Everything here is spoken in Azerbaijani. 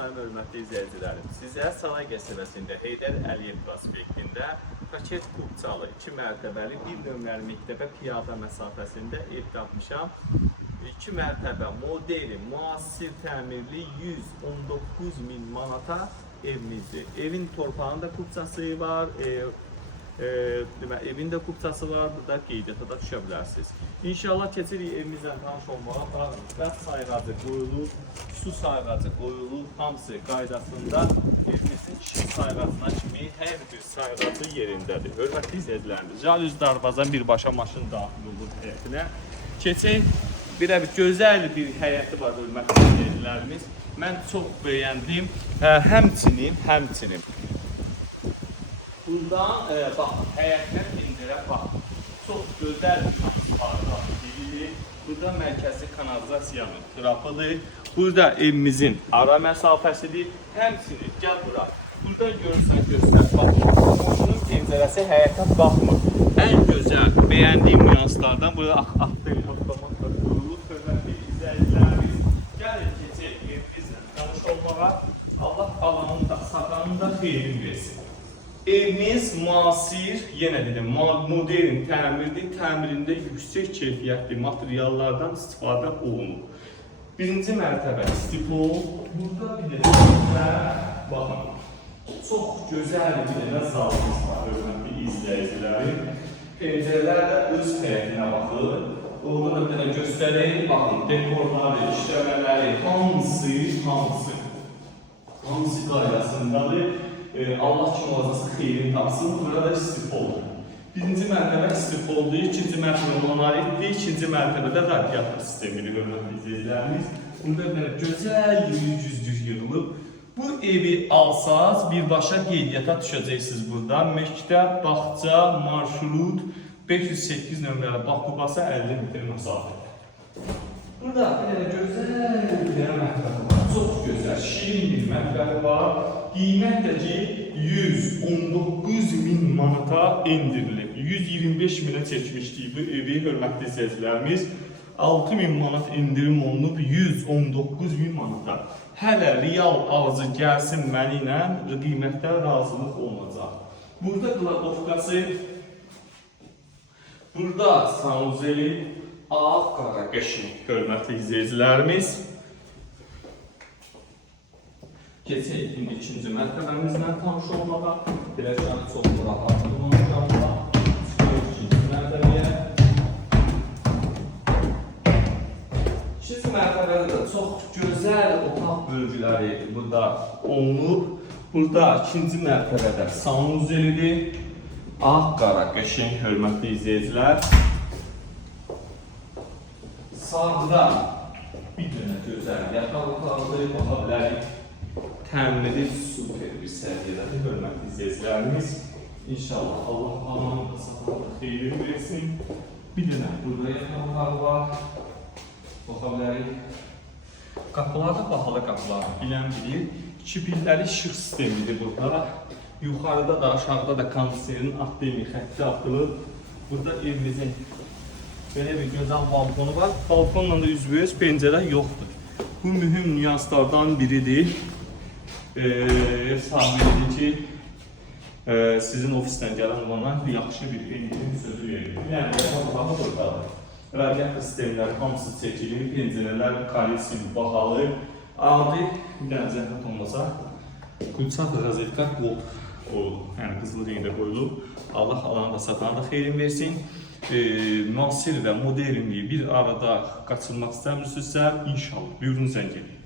salam hörmətli izləyicilərim. Sizə Saray qəsəbəsində Heydər Əliyev prospektində Raket Qubçalı 2 mərtəbəli 1 nömrəli məktəbə piyada məsafəsində ev tapmışam. 2 mərtəbə modeli, müasir təmirli 119.000 manata evimizdir. Evin torpağında qubçası var, evin də qubçası var, burada qeydiyyata da düşə bilərsiniz. İnşallah keçirik evimizlə tanış olmağa. Bəs sayğacı qoyulur, su sayğacı qoyulur, hamısı qaydasında evimizin kişi sayğacına kimi hər bir sayğacı yerindədir. Hörmətli izləyicilərimiz, jalüz darvazan birbaşa maşın daxil olur həyətinə. Keçək, bir gözəl bir həyəti var hörmətli izləyicilərimiz. Mən çox bəyəndim, həmçinin. Buradan, bax, həyətinə pencerə bax, çox gözəl bir burada mərkəzi kanalizasiyanın trapıdır. Burada evimizin ara məsafəsidir. Həmçinin, gəl bura. Buradan görürsən, göstər, bax, onun pencerəsi həyətə baxmır. Ən gözəl, bəyəndiyim nüanslardan burada avtomatla qurulur. Hörmətli izləyicilərimiz, gəlin keçək evimizlə tanış olmağa. Allah qalanın da, sağanın da xeyrini versin. Evimiz müasir, yenə dedim, modern təmirdir. Təmirində yüksək keyfiyyətli materiallardan istifadə olunur. Birinci mərtəbə stipol. Burada bir də baxın, çox gözəl bir zalımız var, hörmətli izləyicilərim. Pəncərələr də öz həyətinə baxır. Orada da bir də göstərək, baxın, dekorları, işləmələri, hamısı qaydasındadır. Allah kim olacaqsa xeyrini tapsın. Burada stipoldur. Birinci mərtəbə stipoldur, ikinci mərtəbə monolitdir, ikinci mərtəbədə radiator sistemidir, hörmətli izləyicilərimiz. Burada belə gözəl yüzlük yığılıb. Bu evi alsaz, birbaşa qeydiyyata düşəcəksiniz burada. Məktəb, bağça, marşrut, 508 nömrəli Bakubasa 50 metr məsafə. Burada belə gözəl bir mətbəxi var. Çox gözəl, şirin bir mətbəxi var. Qiymət də ki 119.000 manata endirilib. 125.000-ə çəkmişdik bu evi, hörmətli izləyicilərimiz. 6.000 manat indirim olunub 119.000 manata. Hələ real alıcı gəlsin məni ilə qiymətdə razılıq olunacaq. Burada qladovkası, burada sanuzeli, ağ-qara qəşəng, hörmətli izləyicilərimiz. Keçək ikinci mərtəbəmizlə tanış olmağa. Biləcəm, çox rahat olacaqlar. Çıxıyoruz ikinci mərtəbəyə. İkinci mərtəbədə də çox gözəl otaq bölgüləri burada olunub. Burada ikinci mərtəbədə sanuzelidir. Ağ-qara qəşəng, hörmətli izləyicilər. Sağda bir dənə gözəl yataq otaqları baxa bilərik. Təmiri super bir səviyyədədir, hörmətli izləyicilərimiz. İnşallah Allah qalanın da sağlıqlı xeyrini versin. Bir dənə burada yataqlar var. Baxa bilərik. Qapılarda bahalı qapılar bilən bilir. 2 pilləli işıq sistemidir burada. Yuxarıda da, aşağıda da kondisionerin atdemi xətti atılıb. Burada evimizin belə bir gözəl balkonu var. Balkonla da üzbəüz pəncərə yoxdur. Bu mühüm nüanslardan biridir. Sahibidir ki, sizin ofisdən gələn olana yaxşı bir endirim sözü verir. Yəni, yataq buradadır. Radiator sistemləri hamısı çəkilir, pəncərələr kalisium bahalı. Adi, bir dənə zəhmət olmasa, qulçaq razetka qolub olur. Yəni, qızılı reyndə qoyulub. Allah alanı da satanı da xeyrin versin. Müasir və modernliyi bir arada qaçırmaq istəmirsinizsə, inşallah, buyurun zəng edin.